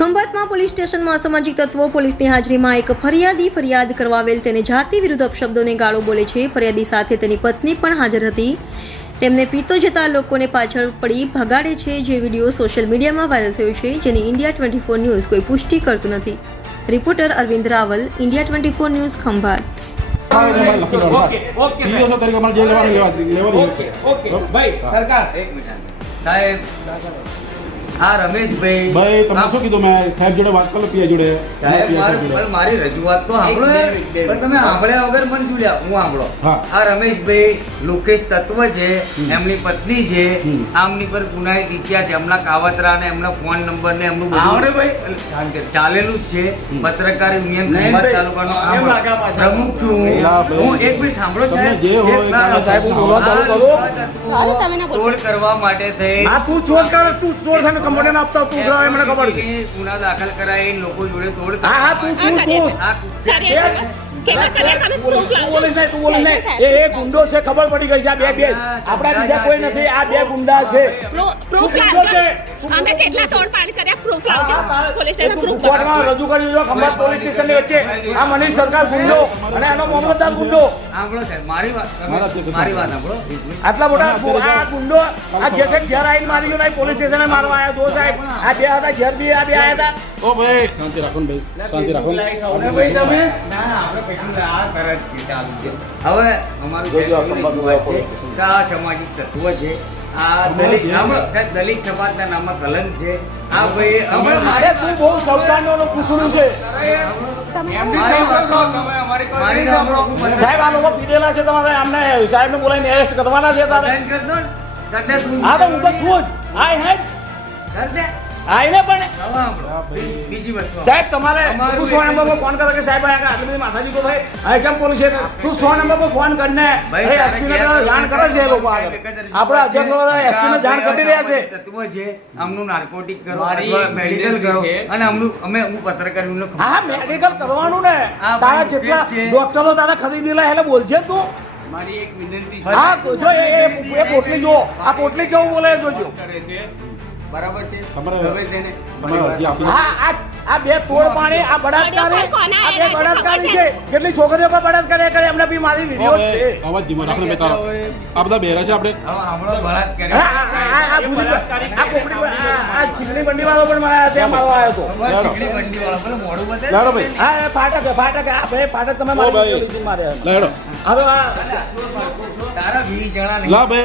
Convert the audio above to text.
ખંભાતમાં police સ્ટેશનમાં અસામાજિક તત્વો પોલીસની હાજરીમાં એક ફરિયાદી ફરિયાદ કરવા આવેલ તેને જાતિ વિરુદ્ધ અપશબ્દોને ગાળો બોલે છે. ફરિયાદી સાથે તેની પત્ની પણ હાજર હતી. તેમને પીતો જતા લોકોને પાછળ પડી ભગાડે છે, જે વિડીયો સોશિયલ મીડિયામાં વાયરલ થયો છે, જેની ઇન્ડિયા 24 ન્યૂઝ કોઈ પુષ્ટિ કરતું નથી. Reporter Arvind Raval, India 24 news, Khambhat. હા રમેશભાઈ ભાઈ તમે શું કીધું? મેં સાહેબ જોડે વાત કરી પીએ જોડે સાહેબ મારી રજૂઆત તો સાંભળો પણ તમે સાંભળ્યા વગર મને જોડ્યા હું સાંભળો. આ રમેશભાઈ લોકેશ તત્વ છે, એમની પત્ની છે, આમની પર ગુનાહિત ઇતિહાસ છે, એમના કાવતરા ને એમના ફોન નંબર ને એમનું બધું ચાલેલું જ છે. પત્રકાર યુનિયન ખંભાત તાલુકાનો પ્રમુખ છું હું. એક મિનિટ સાંભળો સાહેબ, તોડ કરવા માટે થઈ ગુના દાખલ કરાવી લોકો જોડે તોડ ગુંડો છે, ખબર પડી ગઈ છે. આ બે આપણા બીજા કોઈ નથી, આ બે ગુંડા છે. કોર્ટમાં રજૂ કરી દીધો. ખંભાત પોલીસ સ્ટેશનની વચ્ચે આ મનીષ સરકાર ગુંડો અને એનો મોહમ્મદદાર ગુંડો. સાંભળો સાહેબ, મારી વાત સાંભળો. આટલા મોટા આ ગુંડો આ જે ઘેર આવીને મારી ગયો પોલીસ સ્ટેશને મારવા આવ્યા. જો સાહેબ આ બે હતા, ઘેર બી આ બે આવ્યા હતા. ઓ ભાઈ શાંતિ રાખો ને ભાઈ, શાંતિ રાખો. હવે અમારું આ સામાજિક તત્વ છે, આ દલિત સમાજના નામમાં કલંક છે. આ ભાઈ તું બહુ સૌતાનો પૂછડું છે સાહેબ. આ લોકો પીધેલા છે તમારે, અમને સાહેબ ને બોલાવીને એરેસ્ટ કરવાના છે તારે. હા તો હું તો છું જ. આઈને પણ બીજી વસ્તુ સાહેબ તમારે તું 100 નંબર પર ફોન કરે કે સાહેબ આટલી બધી માથાજી તો થાય. આ કેમ પોલીસ છે? તું 100 નંબર પર ફોન કરીને એસપી ને જાણ કરે છે. એ લોકો આપણા અધ્યક્ષ એસપી ને જાણ કરી રહ્યા છે. તત્વ છે આમનું નાર્કોટિક કરો અથવા મેડિકલ કરો અને અમે હું પત્રકાર હા મેડિકલ કરવાનું ને. તારા જેટલા ડોક્ટરો તારા ખરીદેલા એટલે બોલજે તું. મારી એક વિનંતી હા જો એ પોટલી જો, આ પોટલી કેવું બોલે જોજો. બરાબર છે. તમારે તેને હા આ બે તોડ પાણી આ બળાત્કારી, આ બે બળાત્કારી છે. કેટલી છોકરીઓ પર બળાત્કાર કરે એમને બી મારી વિડિયો છે. અવાજ ધીમો રાખો ને તારો. આ બધા બેરા છે આપણે. હવે હમણાં બળાત્કાર આ ચીકણી બંડી વાળો પણ મારા ત્યાં મારવા આવ્યો હતો. ચીકણી બંડી વાળો પેલો મોઢું બતાવે. લાડો ભાઈ. હા ફાટક આ ભાઈ ફાટક તમે મારી લીધી મારે. લાડો. હવે તારા 20 જણા નહીં. લા ભાઈ.